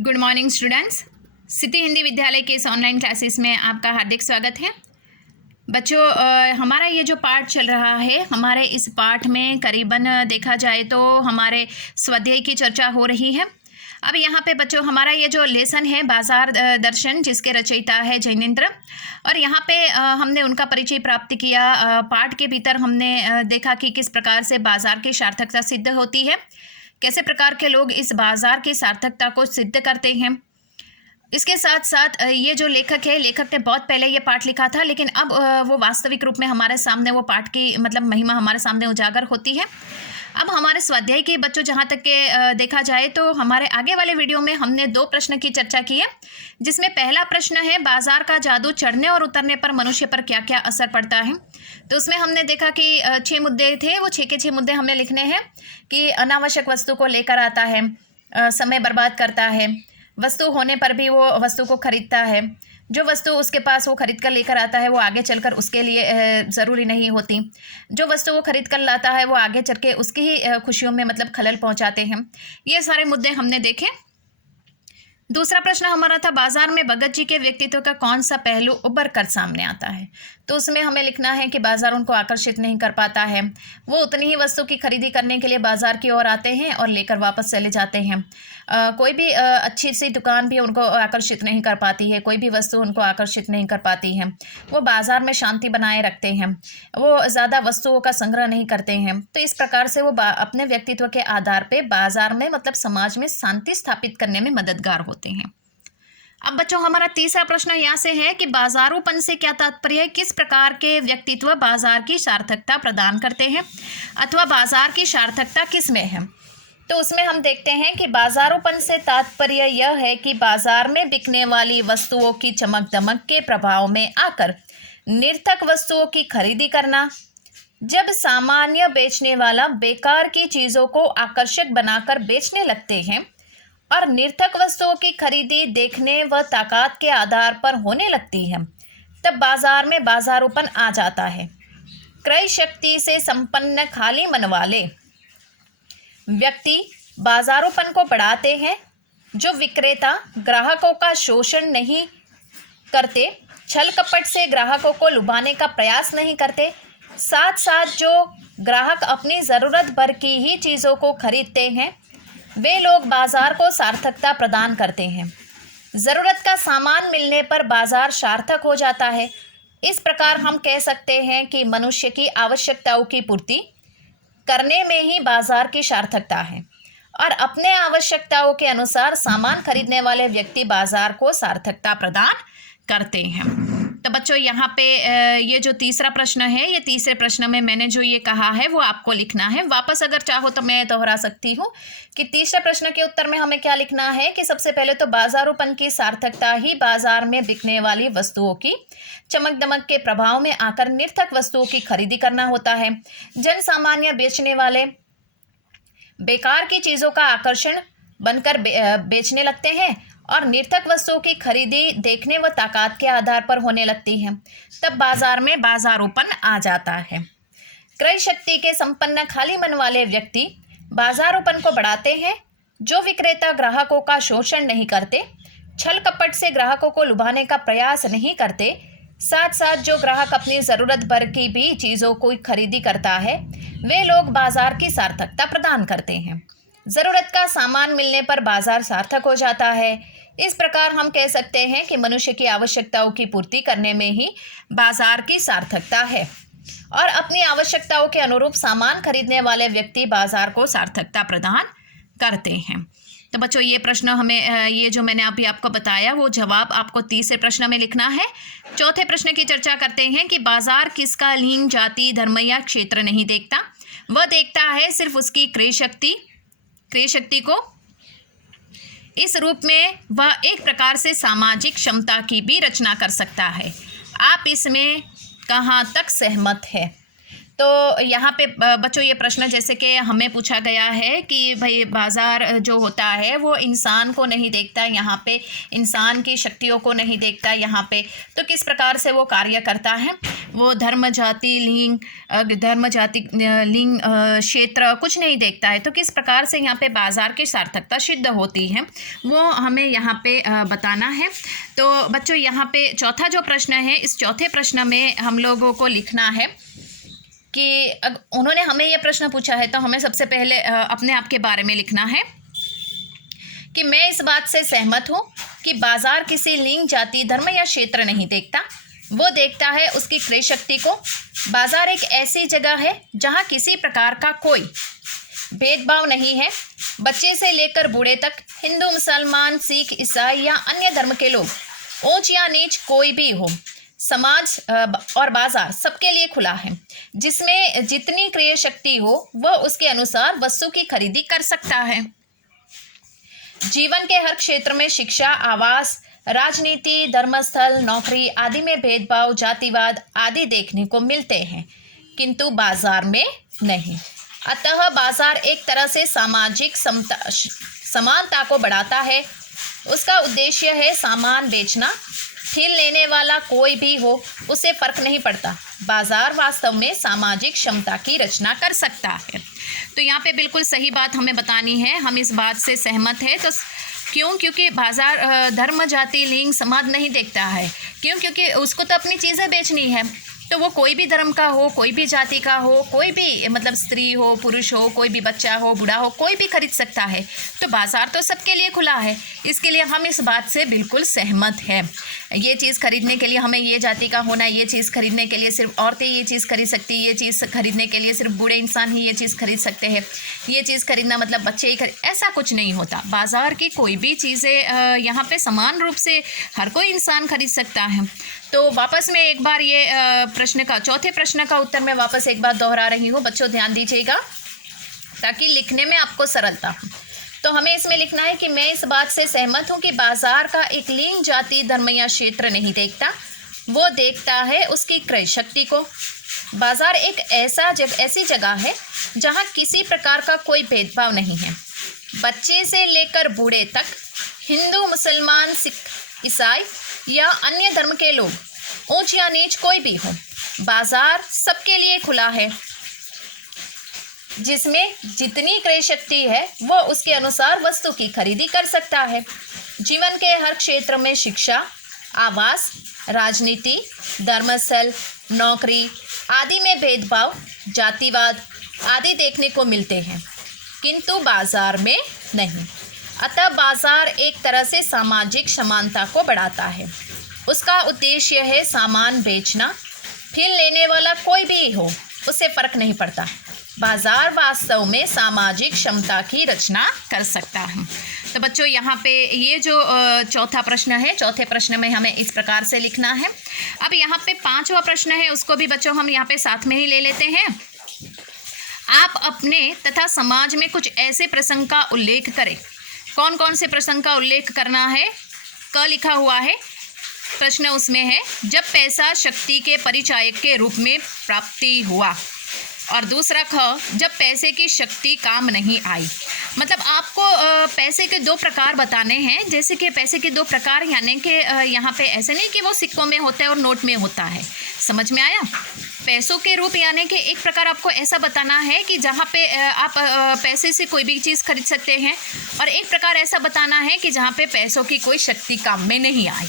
Good morning students. City Hindi विद्यालय के इस ऑनलाइन क्लासेस में आपका हार्दिक स्वागत है। बच्चों, हमारा ये जो पाठ चल रहा है, हमारे इस पाठ में करीबन देखा जाए तो हमारे स्वाध्याय की चर्चा हो रही है। अब यहाँ पे बच्चों हमारा ये जो लेसन है बाजार दर्शन, जिसके रचयिता है जैनेंद्र, और यहाँ पे हमने उनका परिचय प्राप्त किया। पाठ के भीतर हमने देखा कि किस प्रकार से बाजार की सार्थकता सिद्ध होती है, कैसे प्रकार के लोग इस बाजार की सार्थकता को सिद्ध करते हैं। इसके साथ साथ ये जो लेखक ने बहुत पहले ये पाठ लिखा था, लेकिन अब वो वास्तविक रूप में हमारे सामने वो पाठ की महिमा हमारे सामने उजागर होती है। अब हमारे स्वाध्याय के बच्चों जहाँ तक के देखा जाए तो हमारे आगे वाले वीडियो में हमने 2 प्रश्न की चर्चा की है, जिसमें पहला प्रश्न है बाजार का जादू चढ़ने और उतरने पर मनुष्य पर क्या क्या असर पड़ता है। तो उसमें हमने देखा कि 6 मुद्दे थे। वो 6 के 6 मुद्दे हमने लिखने हैं कि अनावश्यक वस्तु को लेकर आता है, समय बर्बाद करता है, वस्तु होने पर भी वो वस्तु को खरीदता है, जो वस्तु उसके पास वो खरीद कर लेकर आता है वो आगे चलकर उसके लिए ज़रूरी नहीं होती, जो वस्तु वो खरीद कर लाता है वो आगे चल के उसकी ही खुशियों में खलल पहुंचाते हैं। ये सारे मुद्दे हमने देखे। दूसरा प्रश्न हमारा था बाजार में भगत जी के व्यक्तित्व का कौन सा पहलू उभर कर सामने आता है। तो उसमें हमें लिखना है कि बाजार उनको आकर्षित नहीं कर पाता है, वो उतनी ही वस्तु की खरीदी करने के लिए बाजार की ओर आते हैं और लेकर वापस चले जाते हैं। कोई भी अच्छी सी दुकान भी उनको आकर्षित नहीं कर पाती है, कोई भी वस्तु उनको आकर्षित नहीं कर पाती है। वो बाजार में शांति बनाए रखते हैं, वो ज़्यादा वस्तुओं का संग्रह नहीं करते हैं। तो इस प्रकार से वो अपने व्यक्तित्व के आधार पे बाजार में समाज में शांति स्थापित करने में मददगार होते हैं। अब बच्चों हमारा तीसरा प्रश्न यहाँ से है कि बाजारूपन से क्या तात्पर्य है, किस प्रकार के व्यक्तित्व बाजार की सार्थकता प्रदान करते हैं अथवा बाजार की सार्थकता किस में है। तो उसमें हम देखते हैं कि बाजारूपन से तात्पर्य यह है कि बाजार में बिकने वाली वस्तुओं की चमक दमक के प्रभाव में आकर निरर्थक वस्तुओं की खरीदी करना। जब सामान्य बेचने वाला बेकार की चीज़ों को आकर्षक बनाकर बेचने लगते हैं और निरर्थक वस्तुओं की खरीदी देखने व ताकत के आधार पर होने लगती है, तब बाजार में बाजारूपन आ जाता है। क्रय शक्ति से संपन्न खाली मन वाले व्यक्ति बाजारूपन को बढ़ाते हैं। जो विक्रेता ग्राहकों का शोषण नहीं करते, छल कपट से ग्राहकों को लुभाने का प्रयास नहीं करते, साथ साथ जो ग्राहक अपनी ज़रूरत भर की ही चीज़ों को खरीदते हैं, वे लोग बाजार को सार्थकता प्रदान करते हैं। ज़रूरत का सामान मिलने पर बाजार सार्थक हो जाता है। इस प्रकार हम कह सकते हैं कि मनुष्य की आवश्यकताओं की पूर्ति करने में ही बाजार की सार्थकता है और अपने आवश्यकताओं के अनुसार सामान खरीदने वाले व्यक्ति बाजार को सार्थकता प्रदान करते हैं। तो बच्चों यहाँ पे ये जो तीसरा प्रश्न है, ये तीसरे प्रश्न में मैंने जो ये कहा है वो आपको लिखना है। वापस अगर चाहो तो मैं दोहरा सकती हूँ कि तीसरे प्रश्न के उत्तर में हमें क्या लिखना है कि सबसे पहले तो बाजारूपन की सार्थकता ही बाजार में बिकने वाली वस्तुओं की चमक दमक के प्रभाव में आकर निरर्थक वस्तुओं की खरीदी करना होता है। जन सामान्य बेचने वाले बेकार की चीज़ों का आकर्षण बनकर बेचने लगते हैं और निरर्थक वस्तुओं की खरीदी देखने व ताकत के आधार पर होने लगती है, तब बाजार में बाजारूपन आ जाता है। क्रय शक्ति के संपन्न खाली मन वाले व्यक्ति बाजारूपन को बढ़ाते हैं। जो विक्रेता ग्राहकों का शोषण नहीं करते, छल कपट से ग्राहकों को लुभाने का प्रयास नहीं करते, साथ साथ जो ग्राहक अपनी ज़रूरत भर की भी चीज़ों को खरीदी करता है, वे लोग बाजार की सार्थकता प्रदान करते हैं। ज़रूरत का सामान मिलने पर बाजार सार्थक हो जाता है। इस प्रकार हम कह सकते हैं कि मनुष्य की आवश्यकताओं की पूर्ति करने में ही बाजार की सार्थकता है और अपनी आवश्यकताओं के अनुरूप सामान खरीदने वाले व्यक्ति बाजार को सार्थकता प्रदान करते हैं। तो बच्चों ये प्रश्न हमें ये जो मैंने अभी आपको बताया वो जवाब आपको तीसरे प्रश्न में लिखना है। चौथे प्रश्न की चर्चा करते हैं कि बाजार किसका लिंग, जाति, धर्म या क्षेत्र नहीं देखता, वह देखता है सिर्फ उसकी क्रय शक्ति को। इस रूप में वह एक प्रकार से सामाजिक क्षमता की भी रचना कर सकता है। आप इसमें कहाँ तक सहमत है? तो यहाँ पे बच्चों ये प्रश्न जैसे कि हमें पूछा गया है कि भाई बाज़ार जो होता है वो इंसान को नहीं देखता, यहाँ पे इंसान की शक्तियों को नहीं देखता, यहाँ पे तो किस प्रकार से वो कार्य करता है। वो धर्म जाति लिंग क्षेत्र कुछ नहीं देखता है। तो किस प्रकार से यहाँ पे बाज़ार की सार्थकता सिद्ध होती है वो हमें यहाँ पे बताना है। तो बच्चों यहाँ पे चौथा जो प्रश्न है, इस चौथे प्रश्न में हम लोगों को लिखना है कि उन्होंने हमें ये प्रश्न पूछा है तो हमें सबसे पहले अपने आप के बारे में लिखना है कि मैं इस बात से सहमत हूँ कि बाज़ार किसी लिंग जाति धर्म या क्षेत्र नहीं देखता, वो देखता है उसकी क्रय शक्ति को। बाज़ार एक ऐसी जगह है जहाँ किसी प्रकार का कोई भेदभाव नहीं है। बच्चे से लेकर बूढ़े तक, हिंदू मुसलमान सिख ईसाई या अन्य धर्म के लोग, ऊंच या नीच कोई भी हो, समाज और बाजार सबके लिए खुला है। जिसमें जितनी क्रय शक्ति हो वह उसके अनुसार वस्तु की खरीदी कर सकता है। जीवन के हर क्षेत्र में शिक्षा, आवास, राजनीति, धर्मस्थल, नौकरी आदि में भेदभाव, जातिवाद आदि देखने को मिलते हैं, किंतु बाजार में नहीं। अतः बाजार एक तरह से सामाजिक समानता को बढ़ाता है। उसका उद्देश्य है सामान बेचना। ठेल लेने वाला कोई भी हो, उसे फर्क नहीं पड़ता। बाजार वास्तव में सामाजिक क्षमता की रचना कर सकता है। तो यहाँ पे बिल्कुल सही बात हमें बतानी है, हम इस बात से सहमत है। तो क्यों? क्योंकि बाजार धर्म जाति लिंग समाज नहीं देखता है। क्यों? क्योंकि उसको तो अपनी चीज़ें बेचनी है। तो वो कोई भी धर्म का हो, कोई भी जाति का हो, कोई भी मतलब स्त्री हो, पुरुष हो, कोई भी बच्चा हो, बूढ़ा हो, कोई भी खरीद सकता है। तो बाज़ार तो सबके लिए खुला है। इसके लिए हम इस बात से बिल्कुल सहमत हैं। ये चीज़ खरीदने के लिए हमें ये जाति का होना, ये चीज़ खरीदने के लिए सिर्फ औरतें ये चीज़ खरीद सकती, ये चीज़ खरीदने के लिए सिर्फ बूढ़े इंसान ही ये चीज़ खरीद सकते हैं, ये चीज़ खरीदना मतलब बच्चे ही खरीद, ऐसा कुछ नहीं होता। बाज़ार की कोई भी चीज़ें यहाँ पे समान रूप से हर कोई इंसान खरीद सकता है। तो वापस मैं एक बार ये प्रश्न का, चौथे प्रश्न का उत्तर मैं वापस एक बार दोहरा रही हूँ। बच्चों ध्यान दीजिएगा ताकि लिखने में आपको सरलता हो। तो हमें इसमें लिखना है कि मैं इस बात से सहमत हूँ कि बाजार का एक लिंग जाति धर्म या क्षेत्र नहीं देखता, वो देखता है उसकी क्रय शक्ति को। बाजार एक ऐसी जगह है जहाँ किसी प्रकार का कोई भेदभाव नहीं है। बच्चे से लेकर बूढ़े तक, हिंदू मुसलमान सिख ईसाई या अन्य धर्म के लोग, ऊंच या नीच कोई भी हो, बाजार सबके लिए खुला है। जिसमें जितनी क्रय शक्ति है वो उसके अनुसार वस्तु की खरीदी कर सकता है। जीवन के हर क्षेत्र में शिक्षा, आवास, राजनीति, धर्मस्थल, नौकरी आदि में भेदभाव, जातिवाद आदि देखने को मिलते हैं, किंतु बाजार में नहीं। अतः बाजार एक तरह से सामाजिक समानता को बढ़ाता है। उसका उद्देश्य है सामान बेचना। ठेल लेने वाला कोई भी हो, उसे फर्क नहीं पड़ता। बाजार वास्तव में सामाजिक क्षमता की रचना कर सकता है। तो बच्चों यहाँ पे ये जो चौथा प्रश्न है, चौथे प्रश्न में हमें इस प्रकार से लिखना है। अब यहाँ पे पांचवा प्रश्न है, उसको भी बच्चों हम यहाँ पे साथ में ही ले लेते हैं। आप अपने तथा समाज में कुछ ऐसे प्रसंग का उल्लेख करें। कौन कौन से प्रसंग का उल्लेख करना है? क लिखा हुआ है प्रश्न उसमें है, जब पैसा शक्ति के परिचायक के रूप में प्राप्ति हुआ, और दूसरा ख, जब पैसे की शक्ति काम नहीं आई। मतलब आपको पैसे के दो प्रकार बताने हैं। जैसे कि पैसे के दो प्रकार यानी कि यहाँ पे ऐसे नहीं कि वो सिक्कों में होता है और नोट में होता है। समझ में आया? पैसों के रूप यानी कि एक प्रकार आपको ऐसा बताना है कि जहाँ पे आप पैसे से कोई भी चीज़ खरीद सकते हैं, और एक प्रकार ऐसा बताना है कि जहाँ पे पैसों की कोई शक्ति काम में नहीं आई।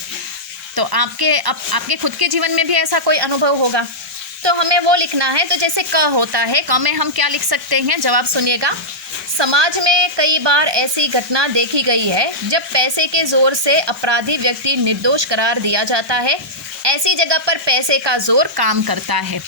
तो आपके खुद के जीवन में भी ऐसा कोई अनुभव होगा, तो हमें वो लिखना है। तो जैसे क होता है, क में हम क्या लिख सकते हैं? जवाब सुनिएगा। समाज में कई बार ऐसी घटना देखी गई है जब पैसे के जोर से अपराधी व्यक्ति निर्दोष करार दिया जाता है। ऐसी जगह पर पैसे का जोर काम करता है।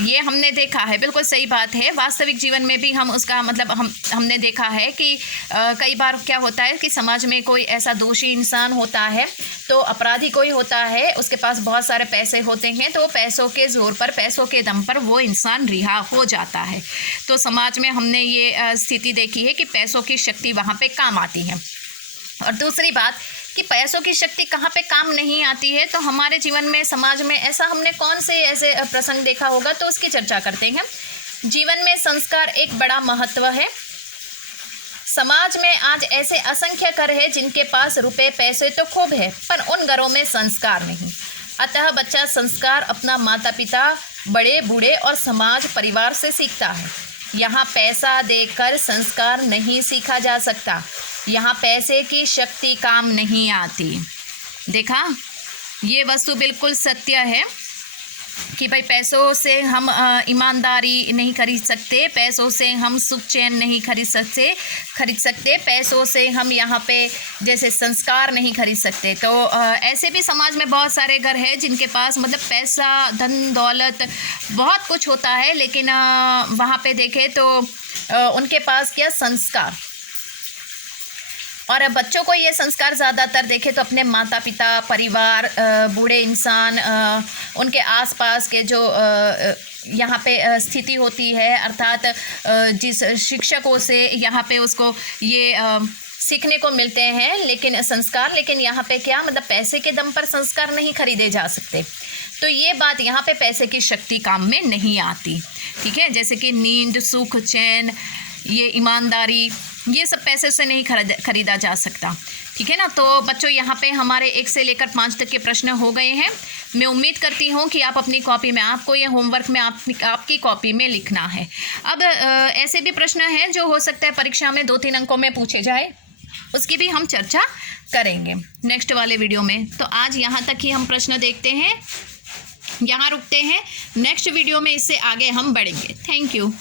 ये हमने देखा है, बिल्कुल सही बात है। वास्तविक जीवन में भी हम उसका मतलब हमने देखा है कि कई बार क्या होता है कि समाज में कोई ऐसा दोषी इंसान होता है, तो अपराधी कोई होता है, उसके पास बहुत सारे पैसे होते हैं, तो पैसों के जोर पर, पैसों के दम पर वो इंसान रिहा हो जाता है। तो समाज में हमने ये स्थिति देखी है कि पैसों की शक्ति वहाँ पे काम आती है। और दूसरी बात कि पैसों की शक्ति कहाँ पे काम नहीं आती है, तो हमारे जीवन में, समाज में ऐसा हमने कौन से ऐसे प्रसंग देखा होगा, तो उसकी चर्चा करते हैं। जीवन में संस्कार एक बड़ा महत्व है। समाज में आज ऐसे असंख्य घर है जिनके पास रुपए पैसे तो खूब है, पर उन घरों में संस्कार नहीं। अतः बच्चा संस्कार अपना माता पिता, बड़े बूढ़े और समाज परिवार से सीखता है। यहाँ पैसा देकर संस्कार नहीं सीखा जा सकता। यहाँ पैसे की शक्ति काम नहीं आती। देखा, ये वस्तु बिल्कुल सत्य है कि भाई पैसों से हम ईमानदारी नहीं खरीद सकते, पैसों से हम सुख चैन नहीं खरीद सकते, पैसों से हम यहाँ पे जैसे संस्कार नहीं खरीद सकते। तो ऐसे भी समाज में बहुत सारे घर हैं जिनके पास मतलब पैसा, धन दौलत बहुत कुछ होता है, लेकिन वहाँ पे देखें तो उनके पास क्या संस्कार, और बच्चों को ये संस्कार ज़्यादातर देखें तो अपने माता पिता, परिवार, बूढ़े इंसान, उनके आसपास के जो यहाँ पे स्थिति होती है, अर्थात जिस शिक्षकों से यहाँ पे उसको ये सीखने को मिलते हैं, लेकिन संस्कार, लेकिन यहाँ पे क्या मतलब पैसे के दम पर संस्कार नहीं खरीदे जा सकते। तो ये बात यहाँ पे पैसे की शक्ति काम में नहीं आती। ठीक है, जैसे कि नींद, सुख, चैन, ये ईमानदारी, ये सब पैसे से नहीं खरीदा जा सकता। ठीक है ना। तो बच्चों, यहाँ पे हमारे 1 से लेकर 5 तक के प्रश्न हो गए हैं। मैं उम्मीद करती हूँ कि आप अपनी कॉपी में, आपको ये होमवर्क में आपकी कॉपी में लिखना है। अब ऐसे भी प्रश्न हैं जो हो सकता है परीक्षा में 2-3 अंकों में पूछे जाए, उसकी भी हम चर्चा करेंगे नेक्स्ट वाले वीडियो में। तो आज यहाँ तक ही हम प्रश्न देखते हैं, यहाँ रुकते हैं। नेक्स्ट वीडियो में इससे आगे हम बढ़ेंगे। Thank you.